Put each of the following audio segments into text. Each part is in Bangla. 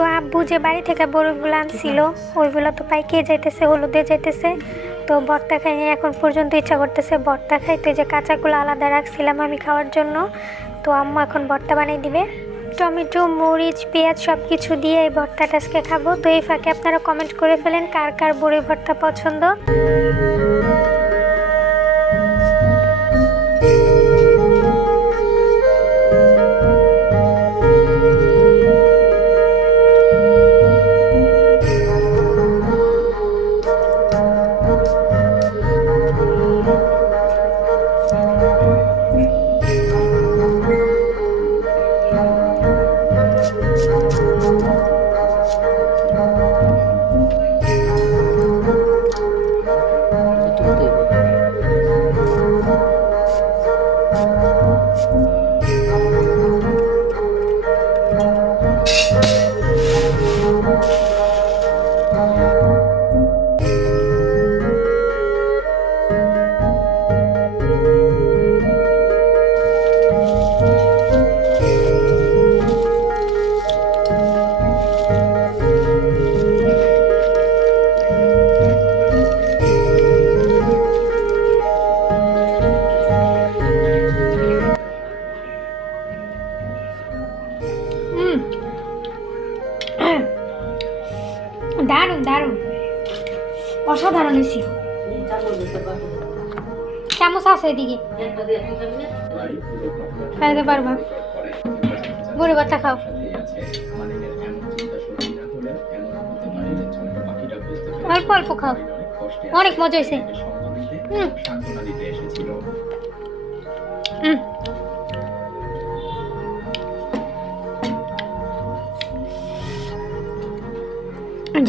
তো আব্বু যে বাড়ি থেকে বড়িগুলো আনছিল ওইগুলো তো পাইকে যাইতেছে, হলুদে যাইতেছে। তো ভর্তা খাইনি এখন পর্যন্ত, ইচ্ছা করতেছে ভর্তা খাইতে। যে কাঁচাগুলো আলাদা রাখছিলাম আমি খাওয়ার জন্য, তো আম্মু এখন ভর্তা বানিয়ে দিবে। টমেটো, মরিচ, পেঁয়াজ সব কিছু দিয়ে এই ভর্তাটা আজকে খাবো। তো এই ফাঁকে আপনারা কমেন্ট করে ফেলেন কার কার বড়ি ভর্তা পছন্দ। দারুণ দারুণ, অসাধারণ হয়েছে। চামচ আছে এদিকে, খাইতে পারবা। বড়ি ভর্তা খাও। অল্প অল্প খাও, অনেক মজা হয়েছে।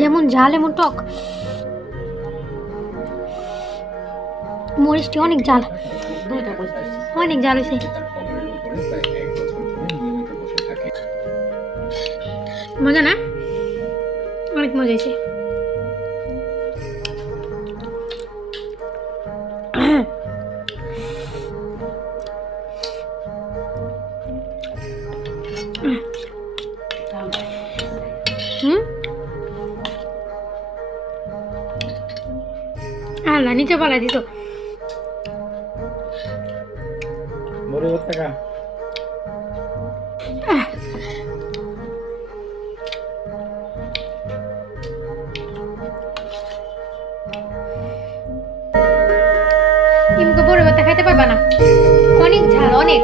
যেমন ঝাল এমন টক, মরিচটি অনেক ঝাল, অনেক ঝাল হয়েছে। মজা না, অনেক মজা হয়েছে। আল্লাহ নিচে পালা দিত। বড়ি ভর্তা খাইতে পারবা না, অনেক ঝাল অনেক।